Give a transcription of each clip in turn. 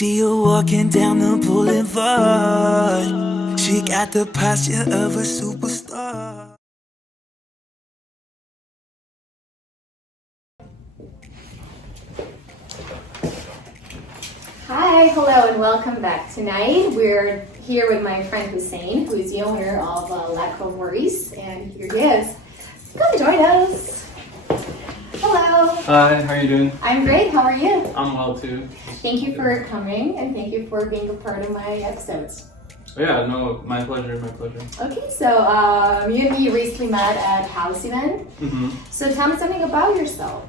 see her walking down the boulevard. She got the posture of a superstar. Hi, hello, and welcome back. Tonight we're here with my friend Hussein, who is the owner of Lack of Worries, and here he is. Come join us. Hello. Hi, how are you doing? I'm great. How are you? I'm well too. Thank you for coming, and thank you for being a part of my episodes. Yeah, no, my pleasure, my pleasure. Okay, so you and me recently met at Hxouse event. So tell me something about yourself.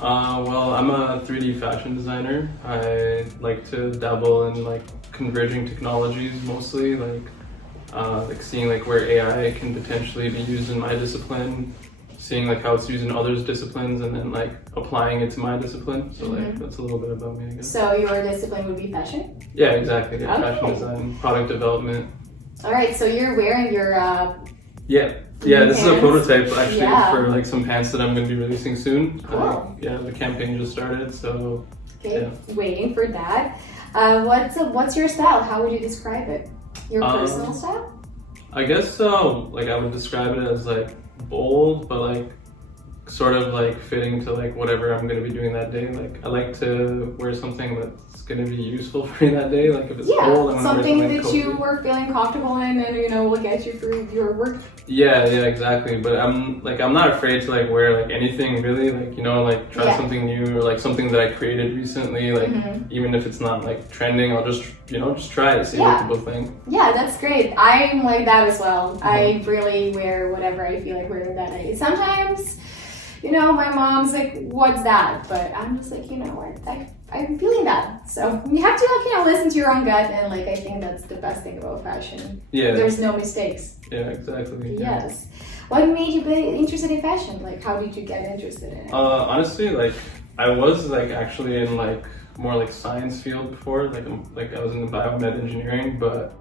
Well, I'm a 3D fashion designer. I like to dabble in like converging technologies mostly, like seeing like where AI can potentially be used in my discipline, seeing like how it's used in others' disciplines, and then like applying it to my discipline. So like that's a little bit about me, I guess. So your discipline would be fashion? Yeah, exactly. Yeah, Okay. Fashion design, product development. All right, so you're wearing your Yeah, this is a pants. prototype actually Yeah. for like some pants that I'm going to be releasing soon. Cool. Yeah, the campaign just started, so Okay, yeah. waiting for that. What's your style? How would you describe it? Your personal style? I guess like I would describe it as like bold, but like sort of like fitting to like whatever I'm going to be doing that day. Like I like to wear something that's going to be useful for me that day. Like if it's cold, I'm going to something wear that cozy. you were feeling comfortable in, and will get you through your work. Yeah, exactly. But I'm not afraid to like wear like anything really, like like try something new or like something that I created recently, like even if it's not like trending, I'll just just try it, see what people think. Yeah, that's great. I'm like that as well. I really wear whatever I feel like wearing that day. Sometimes, my mom's like, "What's that?" But I'm just like, I'm feeling that. So you have to listen to your own gut, and I think that's the best thing about fashion. Yeah. There's no mistakes. Yeah, exactly. Yes. What made you be interested in fashion? Like, how did you get interested in it? Honestly, like I was like actually in like more like science field before, like I was in the biomed engineering, but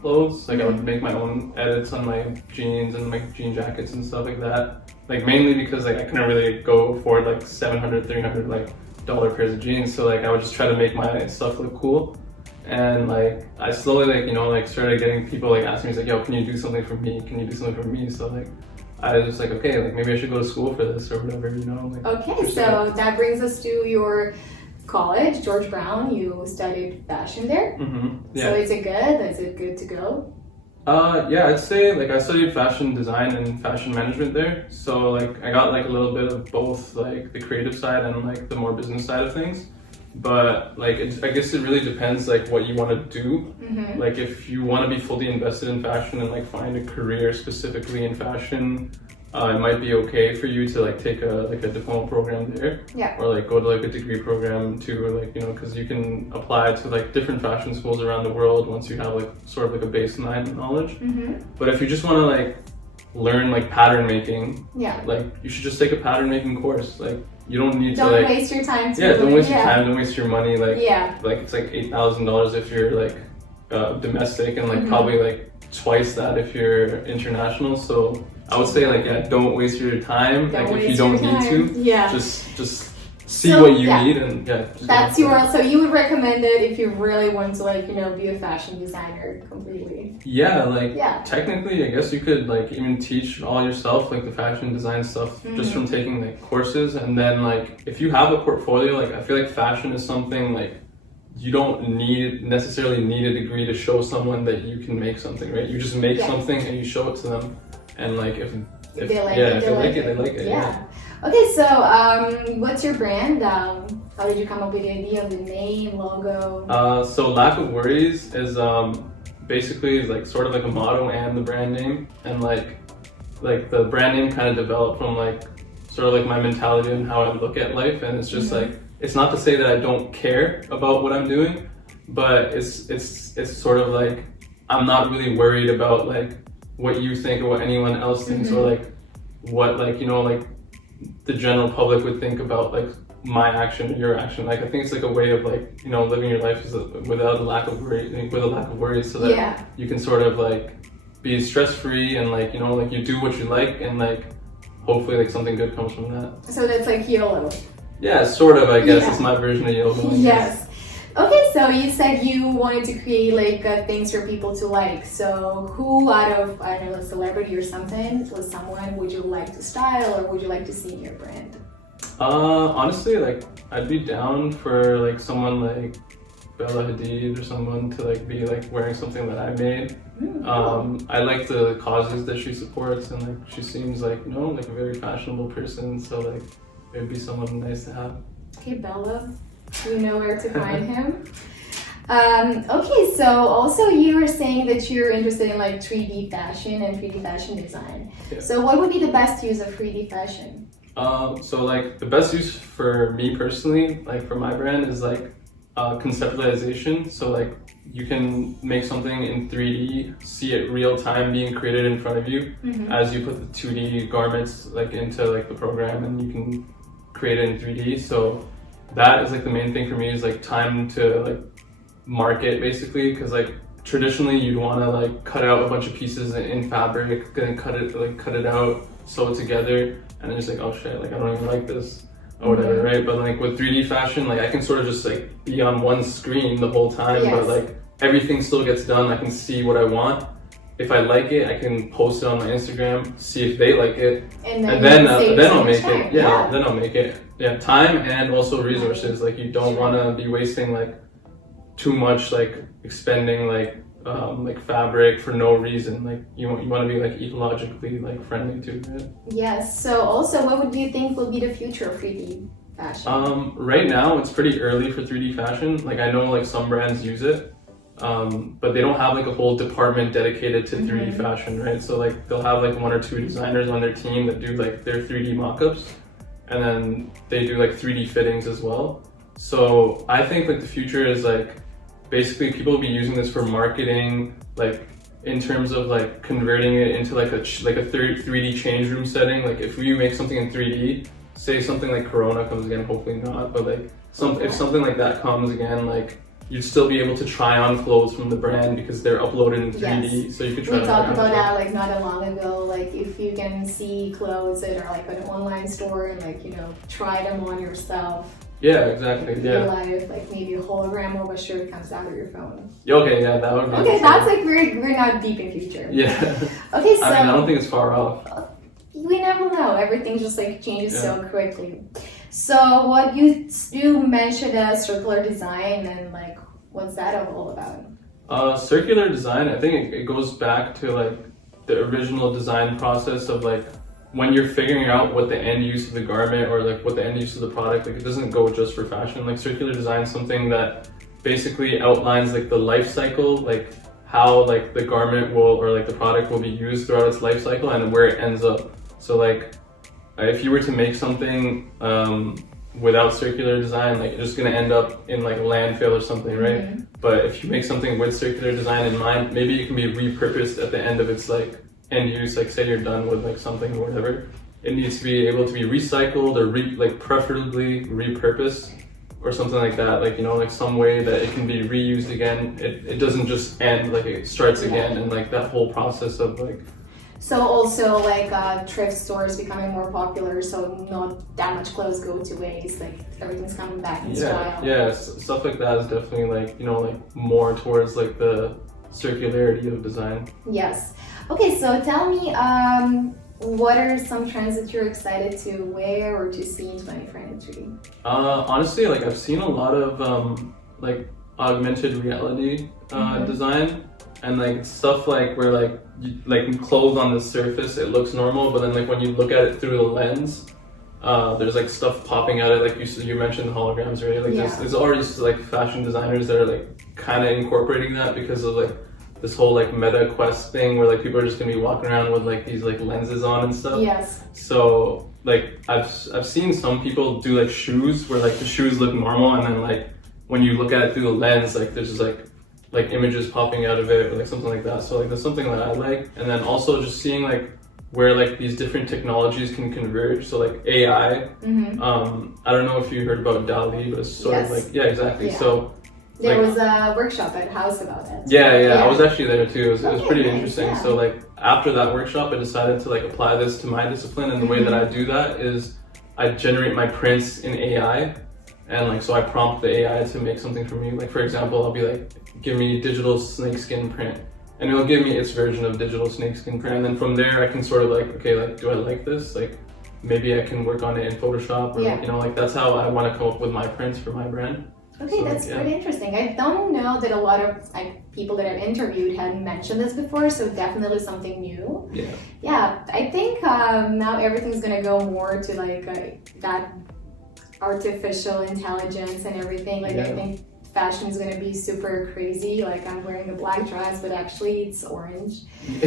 clothes. Like I would make my own edits on my jeans and my jean jackets and stuff like that. Like mainly because like I couldn't really go afford like $700, $300 like dollar pairs of jeans. So like I would just try to make my stuff look cool. And like I slowly like started getting people like asking me like, "Yo, can you do something for me? Can you do something for me?" So like I was just like, okay, like maybe I should go to school for this or whatever, Like, okay, so that brings us to your college, George Brown. You studied fashion there. Yeah. So is it good to go? Yeah, I'd say like I studied fashion design and fashion management there. So like I got like a little bit of both like the creative side and like the more business side of things. But like I guess it really depends like what you want to do. Like if you want to be fully invested in fashion and like find a career specifically in fashion, it might be okay for you to like take a diploma program there, or like go to like a degree program too, or like because you can apply to like different fashion schools around the world once you have like sort of like a baseline knowledge. But if you just want to like learn like pattern making, like you should just take a pattern making course. Like you don't need to like waste your time. Don't waste your time, don't waste your money. Like like it's like $8,000 if you're like domestic, and like probably like twice that if you're international. So I would say like don't waste your time. Like if you don't need to, just see what you need, and that's so you would recommend it if you really want to be a fashion designer completely. Technically I guess you could like even teach all yourself like the fashion design stuff just from taking like courses. And then like if you have a portfolio, like I feel like fashion is something like you don't necessarily need a degree to show someone that you can make something, right? You just make something and you show it to them, and like if they like it, they like it. Okay, so what's your brand? How did you come up with the idea of the name, logo? So Lack of Worries is basically like sort of like a motto and the brand name, and like the brand name kind of developed from like sort of like my mentality and how I look at life. And it's just like, it's not to say that I don't care about what I'm doing, but it's sort of like I'm not really worried about like what you think or what anyone else thinks, or like what like the general public would think about like my action or your action. Like I think it's like a way of like, you know, living your life without a lack of worry, with a lack of worries, so that you can sort of like be stress free and like, you know, like you do what you like and like hopefully like something good comes from that. So that's like YOLO. Yeah, sort of, I guess. It's my version of YOLO. Yes. Okay, so you said you wanted to create like things for people to like. So who out of, I don't know, a celebrity or something, or someone would you like to style or would you like to see in your brand? Honestly, like I'd be down for like someone like Bella Hadid or someone to like be like wearing something that I made. I like the causes that she supports and like she seems like, you know, like a very fashionable person, so like it would be someone nice to have. Okay, Bella, you know where to find him. Okay, so also you were saying that you're interested in like 3D fashion and 3D fashion design. Yeah. So what would be the best use of 3D fashion? So like the best use for me personally, like for my brand, is like conceptualization. So like you can make something in 3D, see it real time being created in front of you as you put the 2D garments like into like the program, and you can create it in 3D. So that is like the main thing for me, is like time to like market basically, because like traditionally you'd want to like cut out a bunch of pieces in fabric, then cut it out, sew it together, and then just like, oh shit, like I don't even like this or whatever, right? But like with 3D fashion, like I can sort of just like be on one screen the whole time, but like everything still gets done. I can see what I want. If I like it, I can post it on my Instagram, see if they like it, and then I'll make it. Yeah, then I'll make it. Yeah, time and also resources. Like you don't want to be wasting like too much, like expending like fabric for no reason. Like you want to be like ecologically like friendly too, right? Yes. So also, what do you think will be the future of 3D fashion? Right now it's pretty early for 3D fashion. Like I know like some brands use it, but they don't have like a whole department dedicated to 3D fashion, right? So like they'll have like 1 or 2 designers on their team that do like their 3D mock-ups, and then they do like 3D fittings as well. So I think like the future is like basically people will be using this for marketing, like in terms of like converting it into like a 3D change room setting. Like if you make something in 3D, say something like Corona comes again, hopefully not, but like if something like that comes again, like you'd still be able to try on clothes from the brand because they're uploaded in 3D. Yes. So you could try. We talked about that like not that long ago. Like if you can see clothes that are like an online store and like, you know, try them on yourself. Yeah, exactly. In real life, like maybe a hologram of a shirt comes out of your phone. Okay, yeah, that would be. Okay, that's like we're not deep in future. Yeah. Okay, so I don't think it's far off. We never know. Everything just like changes so quickly. So what you mentioned as circular design, and like what's that all about? Circular design, I think it goes back to like the original design process of like when you're figuring out what the end use of the garment or like what the end use of the product, like it doesn't go just for fashion. Like circular design is something that basically outlines like the life cycle, like how like the garment will or like the product will be used throughout its life cycle and where it ends up. So like if you were to make something without circular design, like you're just gonna end up in like a landfill or something, right? But if you make something with circular design in mind, maybe it can be repurposed at the end of its like end use. Like say you're done with like something or whatever, it needs to be able to be recycled or like preferably repurposed or something like that. Like, you know, like some way that it can be reused again. It doesn't just end, like it starts again, and like that whole process of like. So also like thrift stores becoming more popular, so not that much clothes go to waste, like everything's coming back in style. Yeah, stuff like that is definitely like, you know, like more towards like the circularity of design. Yes. Okay, so tell me, what are some trends that you're excited to wear or to see in 2023? Honestly, like I've seen a lot of like augmented reality design, and like stuff like where like clothes on the surface it looks normal, but then like when you look at it through the lens, there's like stuff popping out of it. Like you mentioned the holograms, right? Like there's already like fashion designers that are like kind of incorporating that because of like this whole like meta quest thing where like people are just gonna be walking around with like these like lenses on and stuff. Yes. So like I've seen some people do like shoes where like the shoes look normal, and then like when you look at it through the lens, like there's just like images popping out of it or like something like that. So like that's something that I like. And then also just seeing like where like these different technologies can converge. So like AI. I don't know if you heard about DALL-E, but it's sort of like exactly. Yeah. So there like, was a workshop at Hxouse about it. Yeah, I was actually there too. It was pretty nice, interesting. yeah. So like after that workshop, I decided to like apply this to my discipline, and the way that I do that is I generate my prints in AI, and like so I prompt the AI to make something for me. Like for example, I'll be like, give me digital snakeskin print, and it'll give me its version of digital snakeskin print, and then from there I can sort of like, okay, like do I like this? Like maybe I can work on it in Photoshop, or you know, like that's how I want to come up with my prints for my brand. Okay, So, that's pretty interesting. I don't know that a lot of people that I've interviewed had mentioned this before, so definitely something new. Yeah, I think now everything's gonna go more to like that artificial intelligence and everything. Like I think fashion is gonna be super crazy. Like I'm wearing a black dress, but actually it's orange.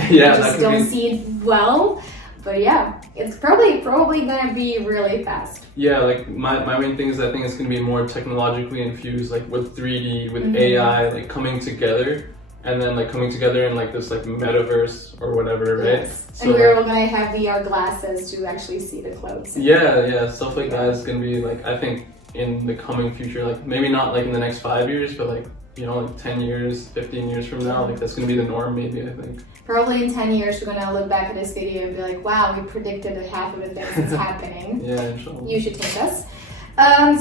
Yeah, I just don't see it well. But yeah, it's probably gonna be really fast. Yeah, like my main thing is I think it's gonna be more technologically infused, like with 3D, with AI, like coming together, and then like coming together in like this like metaverse or whatever, right? Yes. So, and we're like, all gonna have VR glasses to actually see the clothes. Yeah, stuff like that is gonna be like, I think in the coming future, like maybe not like in the next 5 years, but like, you know, like 10 years, 15 years from now, like that's gonna be the norm maybe, I think. Probably in 10 years, we're gonna look back at this video and be like, wow, we predicted half of the things that's happening. Yeah, inshallah. You should take us.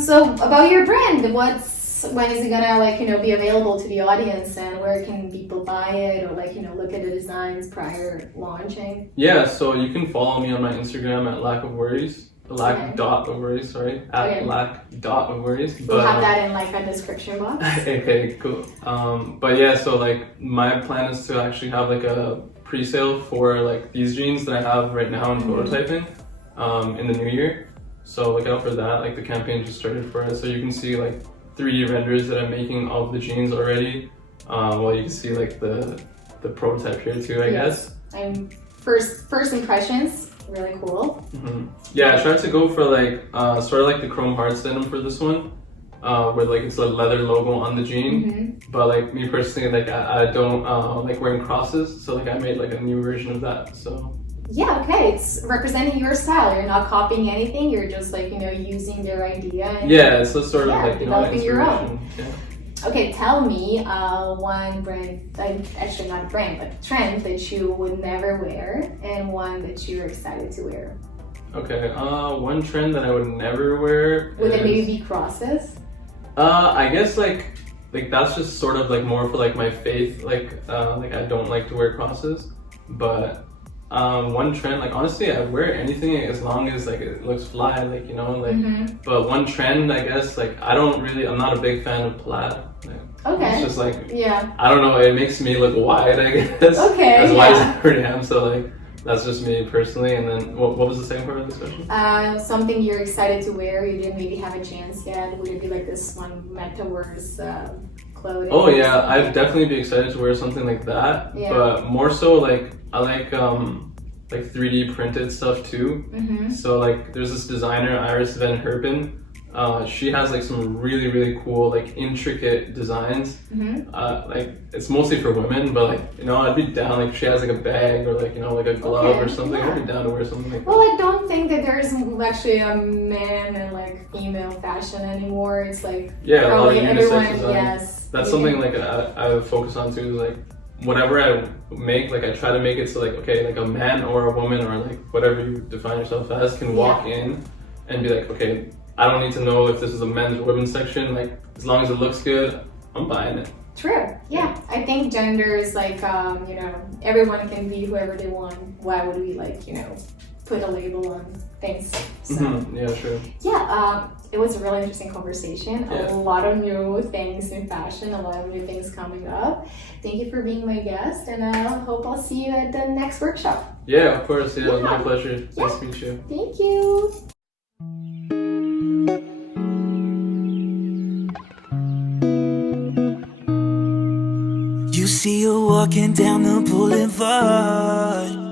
So about your brand, when is it gonna like, you know, be available to the audience, and where can people buy it, or like, you know, look at the designs prior launching? Yeah, so you can follow me on my Instagram at lack of worries. Lack dot of worries, sorry. At lack dot of worries. We'll have that in like a description box. Okay, cool. But yeah, so like my plan is to actually have like a pre-sale for like these jeans that I have right now in prototyping in the new year. So look out for that. Like the campaign just started for it. So you can see like 3D renders that I'm making of the jeans already. Well, you can see like the prototype here too, I guess. I'm first impressions. Really cool. Yeah, I tried to go for like sort of like the chrome hearts denim for this one, where like it's a leather logo on the jean. But like me personally, like I don't like wearing crosses, so like I made like a new version of that. So yeah, okay, it's representing your style. You're not copying anything. You're just like, you know, using their idea. And it's a sort of like, you know, developing your own. Yeah. Okay, tell me one brand, actually not brand, but trend that you would never wear, and one that you're excited to wear. Okay, one trend that I would never wear Would it maybe be crosses? I guess like that's just sort of like more for like my faith. Like I don't like to wear crosses, but one trend, like honestly, I wear anything as long as like it looks fly, like, you know, like. But one trend, I guess, like I'm not a big fan of plaid. Like, okay. It's just like I don't know, it makes me look wide, I guess. Okay. As wide as I already am, so like that's just me personally. And then what was the second part of this question? Something you're excited to wear, you didn't maybe have a chance yet. Would it be like this one METAVERSE clothing? Oh yeah, I'd definitely be excited to wear something like that. Yeah. But more so like I like 3D printed stuff too. So like there's this designer, Iris Van Herpen. She has like some really cool like intricate designs. Like it's mostly for women, but like, you know, I'd be down, like she has like a bag or like, you know, like a glove or something. I'd be down to wear something like that. Well, I don't think that there's actually a man and like female fashion anymore. It's like a lot of unisex design. Yes. That's something like I focus on too, is like whatever I make, like I try to make it so like, okay, like a man or a woman or like whatever you define yourself as can walk in and be like, okay, I don't need to know if this is a men's or women's section. Like as long as it looks good, I'm buying it. True. Yeah. I think gender is like, you know, everyone can be whoever they want. Why would we like, you know, put a label on things? So, yeah, true. Yeah. It was a really interesting conversation. A lot of new things in fashion, a lot of new things coming up. Thank you for being my guest, and I hope I'll see you at the next workshop. Yeah, of course. Yeah, it was my pleasure. Nice to meet you. Thank you. You see her walking down the boulevard.